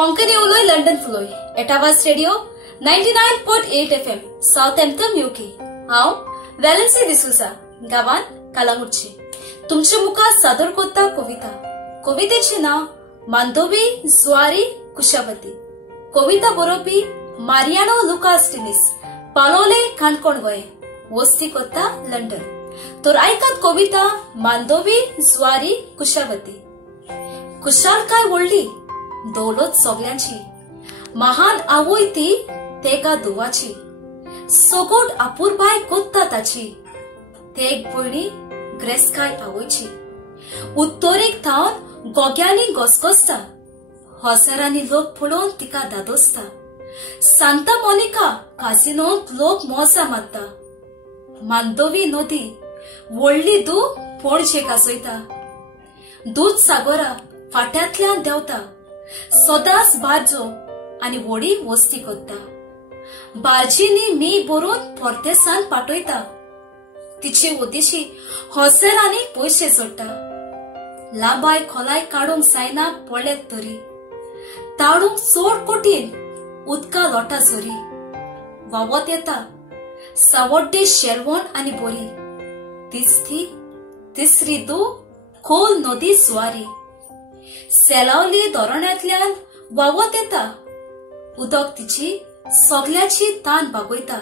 कोंकणी उलोय लंडन फुलोय एटावास रेडिओ 99.8 FM साउथहॅम्प्टन UK हांव वॅलेन्सी दिसूसा गावान कालामुर्ची तुमचे मुखार सादर कोत्ता कवितेचे नाव मांदोवी जुआरी कुशावती। कविता बरोवपी मारियानो लुकास टिनिस पालोले काणकोण गोंय वस्ती कोत्ता लंडन। तर आयकात कविता मांदोवी जुआरी कुशावती। कुशाल काय व्हडली दौलत सगळ्यांची महान आवय ती तेका दुवाची सोगोट आपुरबाय कोत्ता ताची तेक भयणी ग्रेस्काय आवयची उत्तरेक थावन गोग्यांनी गोसगोसता हजारांनी लोक पळोवन तिका दादोसता सांता मोनिका कासिनोत लोक मोजा मारता मांदोवी नदी व्हडली दू पणजे कासयता दूध सागरा फाट्यांतल्यान देंवता सदांच बारजो आनी व्हडी वस्ती कोत्ता बारजींनी मी बरोवन परदेसान पाठयता तिचे उद्देशी हजारांनी पयशे सोडटा लांबाय खोलाय काडूंक जायना पडलेत तरी ताळूंक चड कठीण उदका लोटा झरी वावत येता सावड्डे शेरवण आनी बोरी तिसरी तिसरी दू खोल नदी जुआरी सेलावली धोरणांतल्यान वावत येता उदक तिची सगल्याची तान भागयता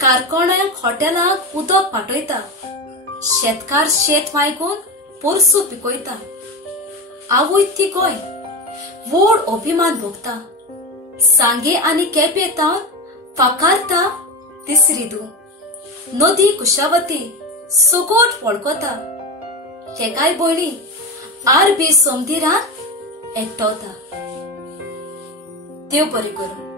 कारखान्याक हॉटेलांक उदक पाठयता शेतकार शेत वायगून पोरसू पिकयता आवय ती गोंय व्हड अभिमान भोगता सांगे आनी केपें तावन फाकारता तिसरी दू नदी कुशावती सुगोट वळखता हेकाय भयणी आरबी सोमदिरान एकटवता देव बरें करूं।